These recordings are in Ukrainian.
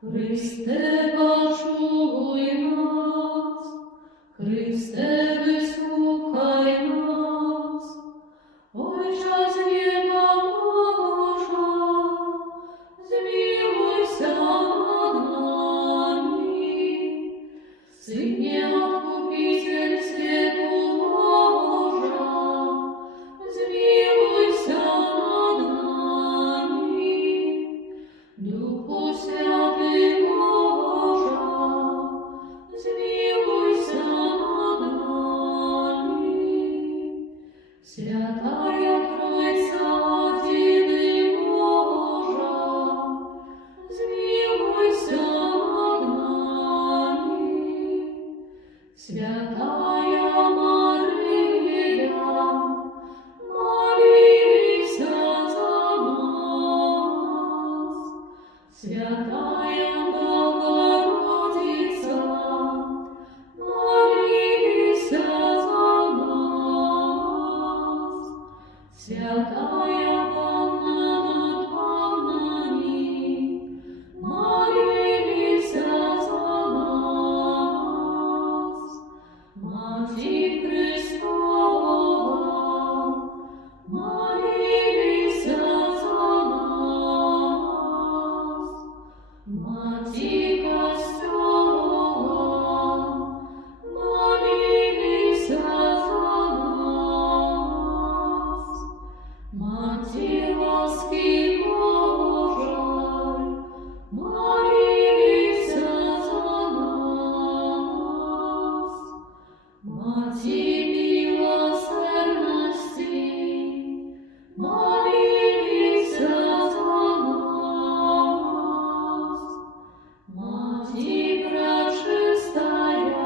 Христе, почуй нас, Христе, вислухай нас, Отче з неба Божа, змилуйся над нами, Сыне Откупитель свету Божа, змилуйся над нами, Духу Святый Божа, змилуйся над нами. Святая Троица, Единый Божа, змилуйся над нами. Святая Мария, молись за нас. Святая Богородица, молись за нас. Святая Панна над паннами, молись за нас. Мати Христова, молись за нас. Мати Костёла, молись за нас. Мати ласки Божой, молись за нас. Мати милосердности, молись за нас. Мати пречистая,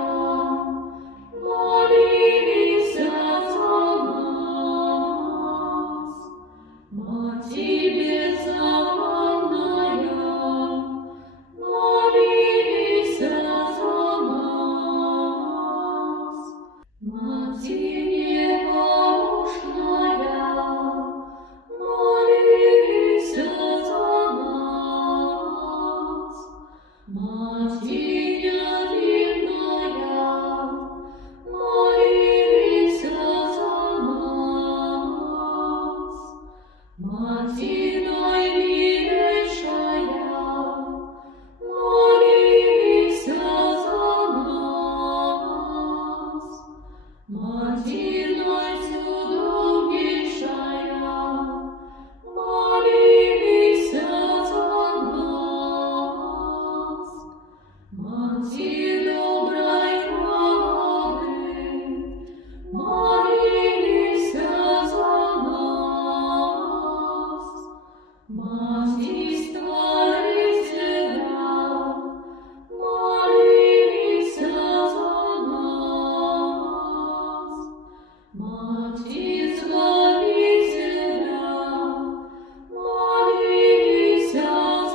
молись за нас. Мати беззаконная, молись за нас. Мати непорушная, молись за нас. Мати невинная, молись за нас. Мати наимилейшая, молись за нас. Мати найчудовнейшая, молись за нас. Мати доброй рады, молись за нас. Мати Створителя, молись за нас. Мати Избавителя, молись за нас.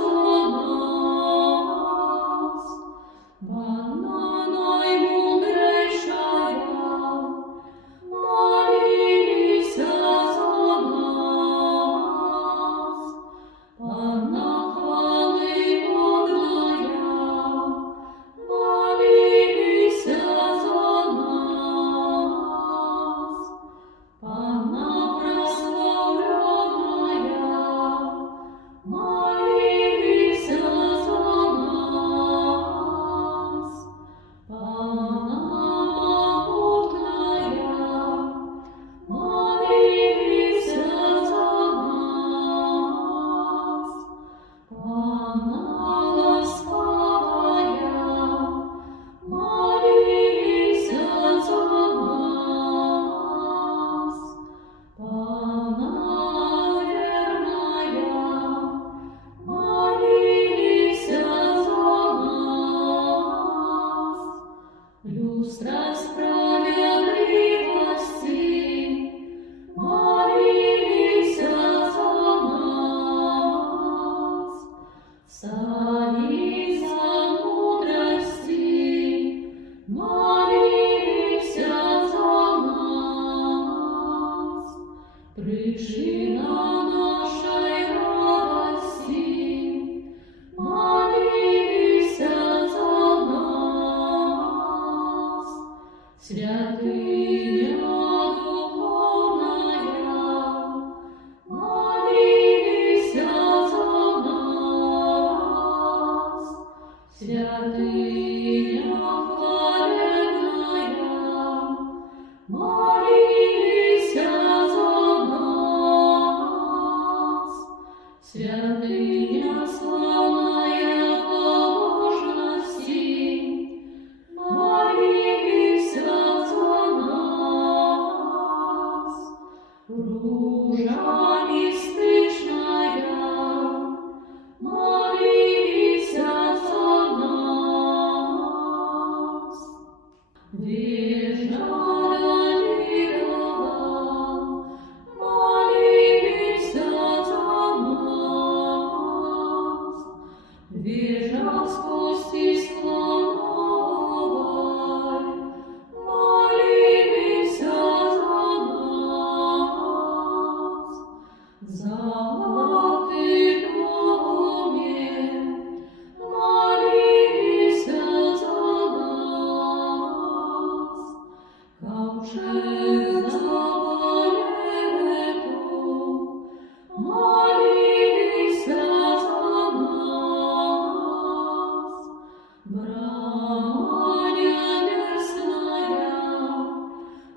Маня небесная,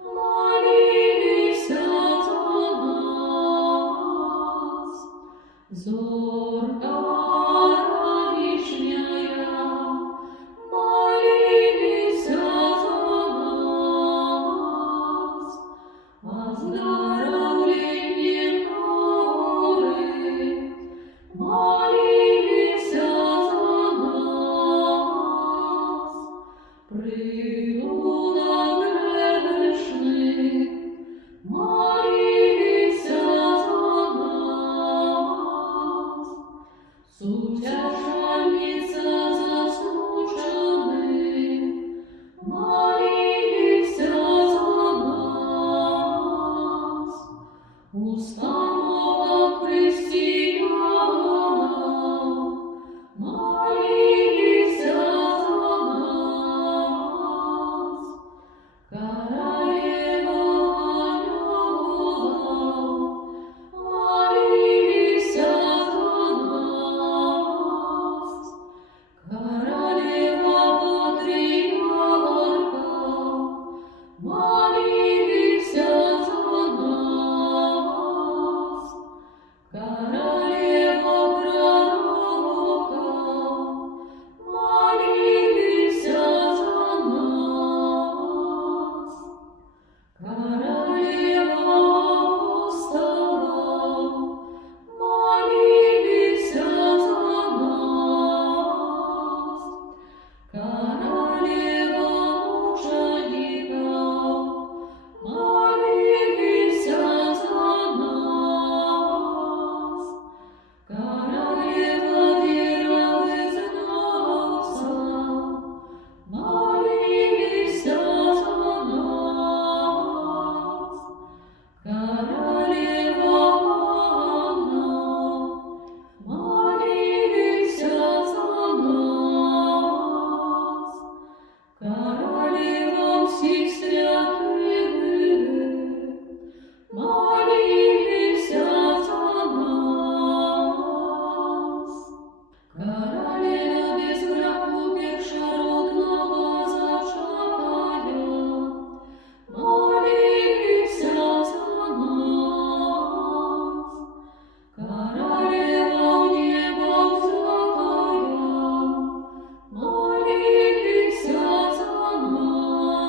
молися за нас. Зорка ранішняя, молися за нас. Оздоровление горы, молися за нас. Прилуда грешных, молися за нас. Сутяжальница засмученных, молися за нас. Установа християнам, молися за нас. Королева ангелов, молися за нас. Королева патриархов, молися за нас. Королева пророков, молися за нас. Королева апостолов, молися за нас. Королева мучеников, молися за нас. Королева вероизгнанцев, молися за нас. Королева Анна, молися за нас. Королева всех святых, молися за нас. Королева без греху першородного зачатая, молися за нас. Королева в небо взятая, молися за нас.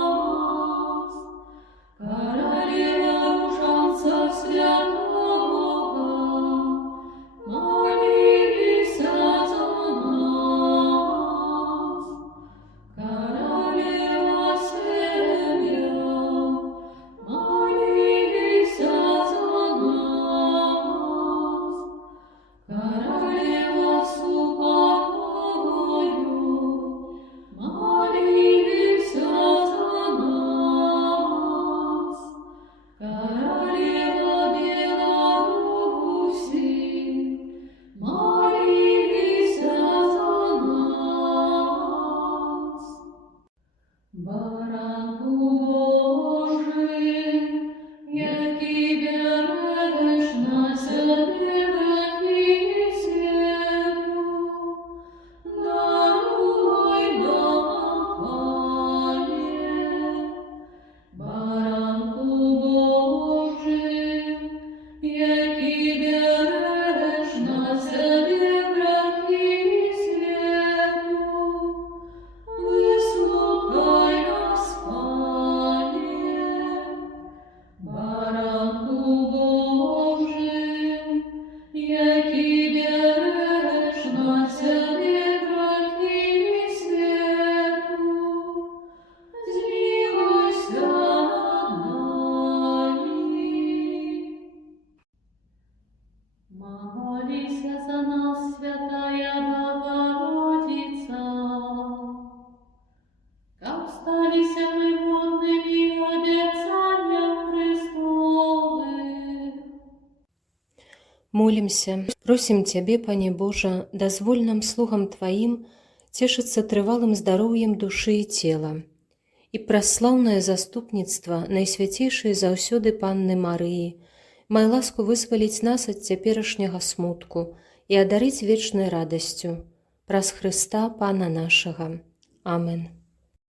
Королева ружанца святого, молися за нас. Королева семья, молися за нас. Королева супокою, молися за нас. Королева Беларуси, молися за нас. Баранку Божий, який береш на себе гріхи світу, даруй нам, Пане. Баранку Божий, який береш на себе гріхи світу, вислухай нас, Пане. Баранку Божий, який береш на себе гріхи світу, змилуйся над нами. Молися за нас, Святая Богородица, как сталися мы водными обетованиям Христовых. Молимся, просим Тебе, Пане Боже, дозволь нам, слугам Твоим, тешиться трывалым здоровьем души и тела, и прославное заступництво Найсвятейшей заўсёды Панны Марыі, май ласку вызваліць нас ад цяперашняга смутку і адарыць вечнай радасцю праз Хрыста Пана нашага. Амен.